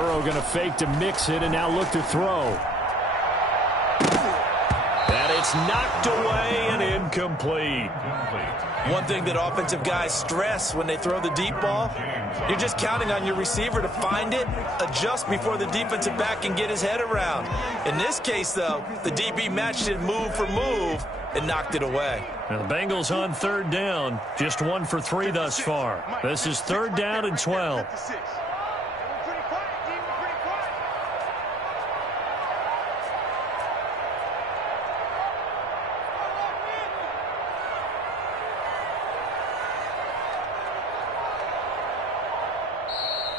Burrow going to fake to mix it and now look to throw. And it's knocked away and incomplete. One thing that offensive guys stress when they throw the deep ball, you're just counting on your receiver to find it, adjust before the defensive back can get his head around. In this case, though, the DB matched it move for move and knocked it away. Now the Bengals on third down, just 1 for 3 thus far. This is third down and 12.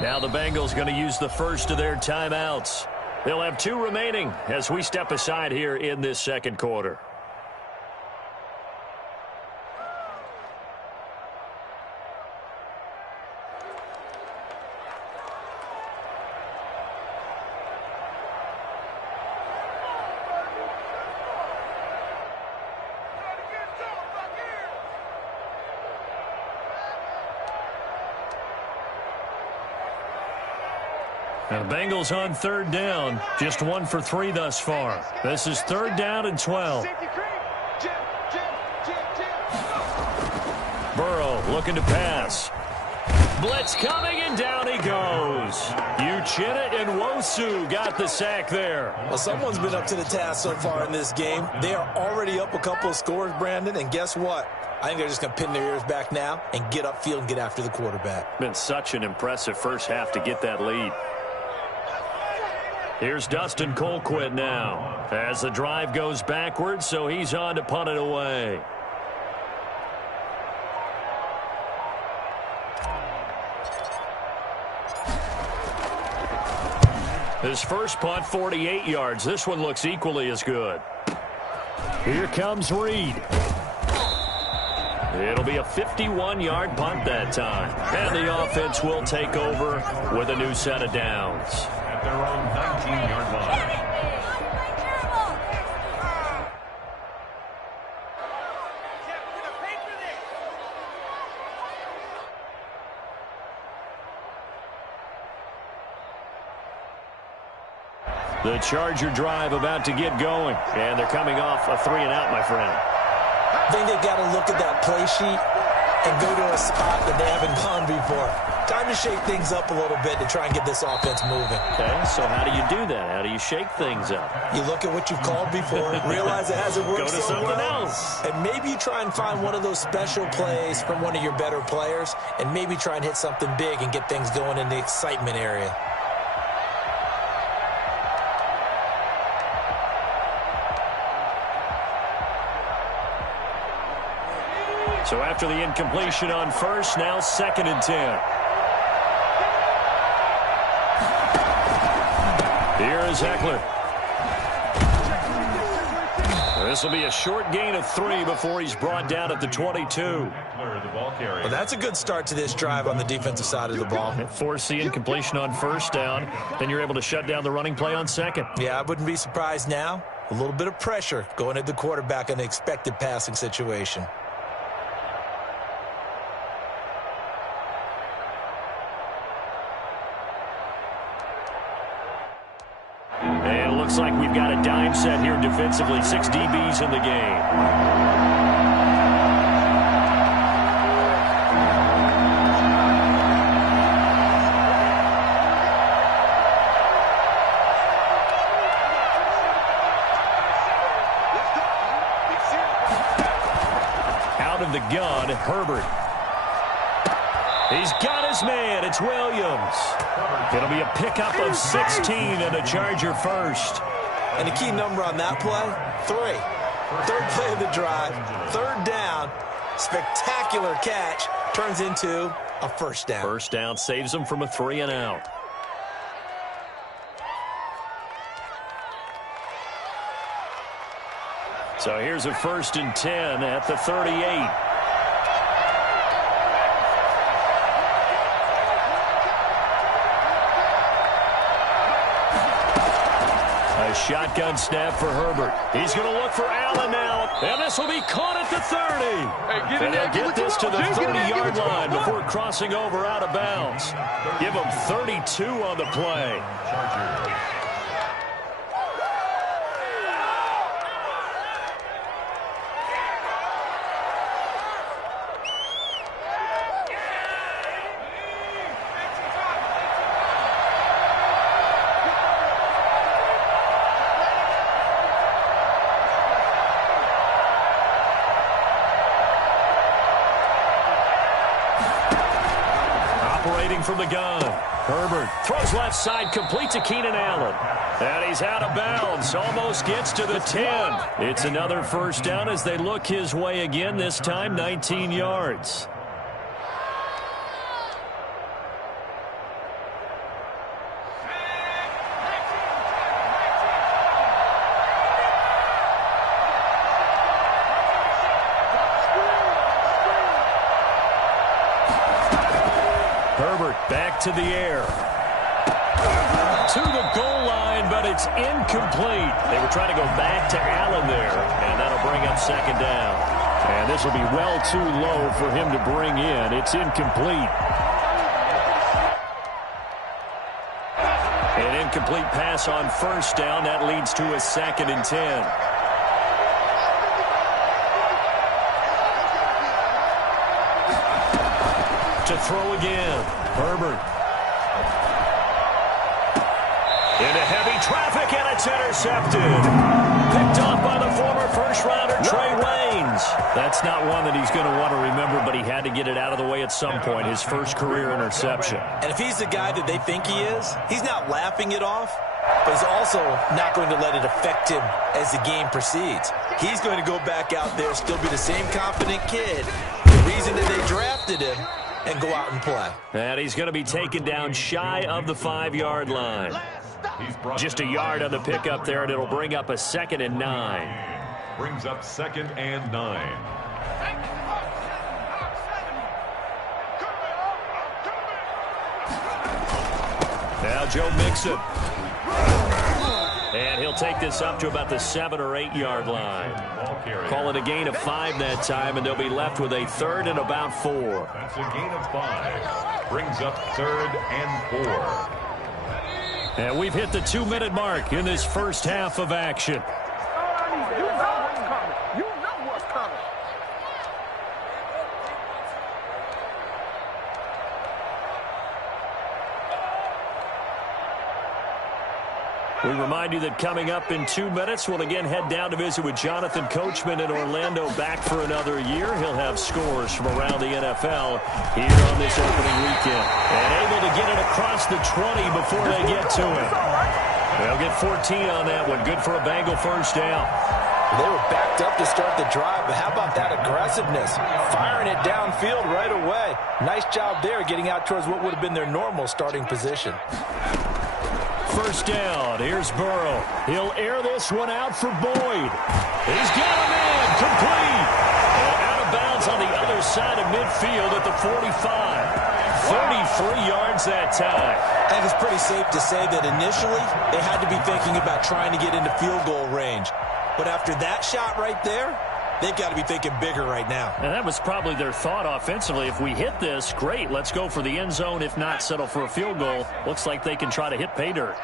Now the Bengals going to use the first of their timeouts. They'll have 2 remaining as we step aside here in this second quarter. Now the Bengals on third down, just 1 for 3 thus far. This is third down and 12. Burrow looking to pass. Blitz coming, and down he goes. Uchenna Nwosu got the sack there. Well, someone's been up to the task so far in this game. They are already up a couple of scores, Brandon, and guess what? I think they're just going to pin their ears back now and get upfield and get after the quarterback. Been such an impressive first half to get that lead. Here's Dustin Colquitt now as the drive goes backwards, so he's on to punt it away. His first punt, 48 yards. This one looks equally as good. Here comes Reed. It'll be a 51-yard punt that time. And the offense will take over with a new set of downs. At their own 19-yard line. The Charger drive about to get going. And they're coming off a 3-and-out, my friend. I think they've got to look at that play sheet and go to a spot that they haven't gone before. Time to shake things up a little bit to try and get this offense moving. Okay, so how do you do that? How do you shake things up? You look at what you've called before, realize it hasn't worked go to so something well, else. and maybe you try and find one of those special plays from one of your better players, and maybe try and hit something big and get things going in the excitement area. So after the incompletion on first, now 2nd and 10. Here is Ekeler. This will be a short gain of 3 before he's brought down at the 22. Well, that's a good start to this drive on the defensive side of the ball. Force the incompletion on first down, then you're able to shut down the running play on second. Yeah, I wouldn't be surprised now. A little bit of pressure going at the quarterback in an expected passing situation. And it looks like we've got a dime set here defensively. 6 DBs in the game. Out of the gun, Herbert. He's got his man. It's Williams. It'll be a pickup of 16 and a Charger first. And the key number on that play, 3. Third play of the drive, third down, spectacular catch, turns into a first down. First down saves them from a 3-and-out. So here's a 1st and 10 at the 38. A shotgun snap for Herbert. He's going to look for Allen now. And this will be caught at the 30. And they'll get this to the 30-yard line before crossing over out of bounds. Give them 32 on the play. From the gun. Herbert throws left side, complete to Keenan Allen. And he's out of bounds, almost gets to the 10. It's another first down as they look his way again, this time 19 yards. Back to the air. To the goal line, but it's incomplete. They were trying to go back to Allen there, and that'll bring up second down. And this will be well too low for him to bring in. It's incomplete. An incomplete pass on first down. That leads to a 2nd and 10. To throw again. Herbert. Into heavy traffic, and it's intercepted. Picked off by the former first-rounder, Trey Waynes. That's not one that he's going to want to remember, but he had to get it out of the way at some point, his first career interception. And if he's the guy that they think he is, he's not laughing it off, but he's also not going to let it affect him as the game proceeds. He's going to go back out there, still be the same confident kid. The reason that they drafted him, and go out and play. And he's going to be taken down shy of the 5-yard line. Just a yard on the pickup there, and it'll bring up a 2nd and 9. Brings up 2nd and 9. Now Joe Mixon. And he'll take this up to about the 7 or 8 yard line. Call it a gain of 5 that time, and they'll be left with a 3rd and about 4. That's a gain of 5. Brings up 3rd and 4. And we've hit the 2-minute mark in this first half of action. We remind you that coming up in 2 minutes, we'll again head down to visit with Jonathan Coachman in Orlando, back for another year. He'll have scores from around the NFL here on this opening weekend. And able to get it across the 20 before they get to it. They'll get 14 on that one. Good for a Bengal first down. They were backed up to start the drive, but how about that aggressiveness? Firing it downfield right away. Nice job there, getting out towards what would have been their normal starting position. First down. Here's Burrow. He'll air this one out for Boyd. He's got a man. Complete. And out of bounds on the other side of midfield at the 45. 33 yards that time. I think it's pretty safe to say that initially they had to be thinking about trying to get into field goal range. But after that shot right there, they've got to be thinking bigger right now. And that was probably their thought offensively. If we hit this, great. Let's go for the end zone. If not, settle for a field goal. Looks like they can try to hit pay dirt.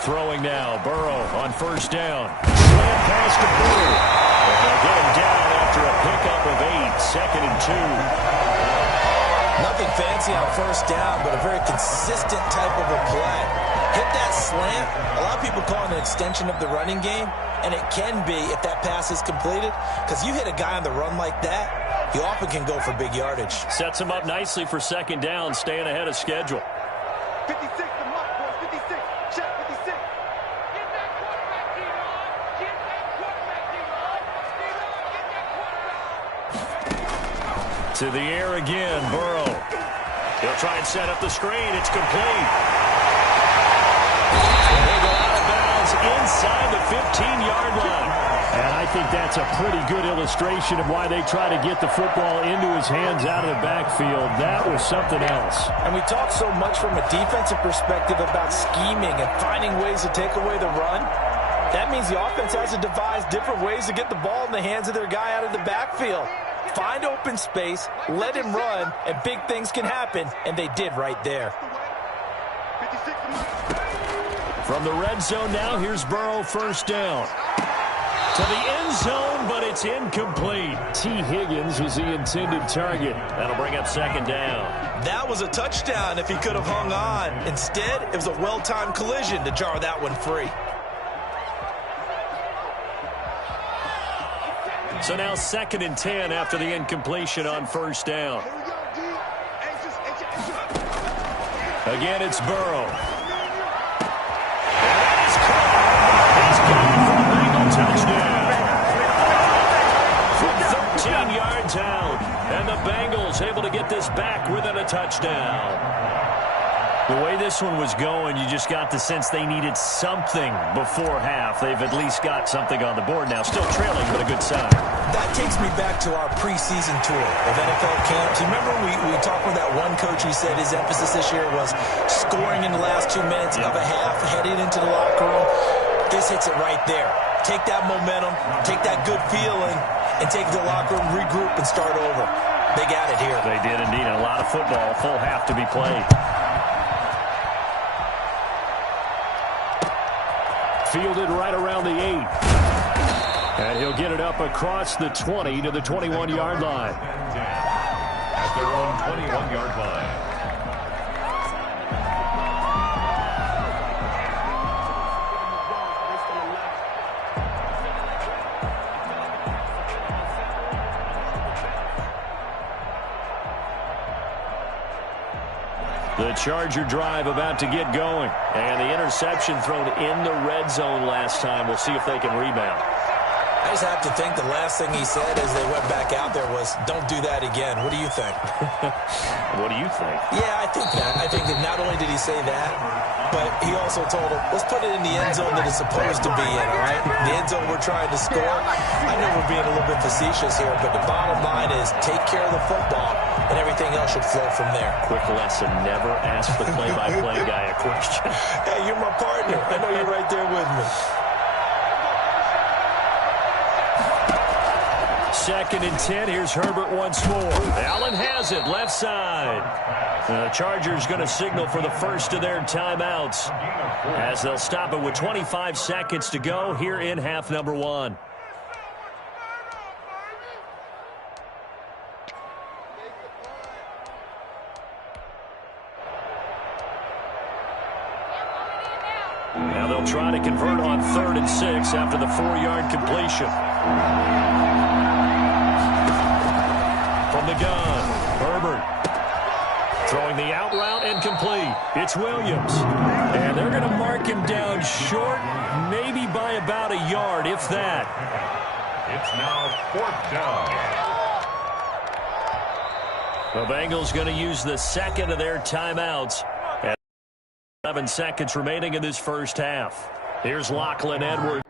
Throwing now, Burrow on first down. Slant pass to Burrow. And they'll get him down after a pickup of 8, 2nd and 2. Nothing fancy on first down, but a very consistent type of a play. Hit that slant. A lot of people call it an extension of the running game, and it can be if that pass is completed, because you hit a guy on the run like that, he often can go for big yardage. Sets him up nicely for second down, staying ahead of schedule. 56, the mark, boys, 56. Check 56. Get that quarterback, D-Ron. Get that quarterback, D-Ron. Get that quarterback. To the air again, Burrow. He'll try and set up the screen. It's complete. And they go out of bounds inside the 15-yard line. And I think that's a pretty good illustration of why they try to get the football into his hands out of the backfield. That was something else. And we talk so much from a defensive perspective about scheming and finding ways to take away the run. That means the offense has to devise different ways to get the ball in the hands of their guy out of the backfield. Find open space, let him run, and big things can happen, and they did right there. From the red zone now, here's Burrow, first down. To the end zone, but it's incomplete. T. Higgins was the intended target. That'll bring up second down. That was a touchdown if he could have hung on. Instead, it was a well-timed collision to jar that one free. So now 2nd and 10 after the incompletion on first down. Again, it's Burrow. And that is caught. He's got it for a Bengal touchdown. From 13 yards out. And the Bengals able to get this back within a touchdown. The way this one was going, you just got the sense they needed something before half. They've at least got something on the board now. Still trailing, but a good sign. That takes me back to our preseason tour of NFL camps. You remember we talked with that one coach who said his emphasis this year was scoring in the last 2 minutes of a half, heading into the locker room. This hits it right there. Take that momentum, take that good feeling, and take it to the locker room, regroup, and start over. They got it here. They did indeed. A lot of football, full half to be played. Fielded right around the 8. And he'll get it up across the 20 to the 21-yard line. At their own 21-yard line. The Charger drive about to get going. And the interception thrown in the red zone last time. We'll see if they can rebound. I just have to think the last thing he said as they went back out there was, don't do that again. What do you think? What do you think? Yeah, I think that. I think that not only did he say that, but he also told him, let's put it in the end zone that it's supposed to be in, all right? The end zone we're trying to score. I know we're being a little bit facetious here, but the bottom line is take care of the football, and everything else should flow from there. Quick lesson, never ask the play-by-play guy a question. Hey, you're my partner. I know you're right there with me. 2nd and 10. Here's Herbert once more. Allen has it, left side. The Chargers going to signal for the first of their timeouts as they'll stop it with 25 seconds to go here in half number 1. Now they'll try to convert on 3rd and 6 after the 4-yard completion. From the gun, Herbert throwing the out route and complete. It's Williams. And they're going to mark him down short, maybe by about a yard, if that. It's now 4th down. The Bengals going to use the second of their timeouts. 11 seconds remaining in this first half. Here's Lachlan Edwards.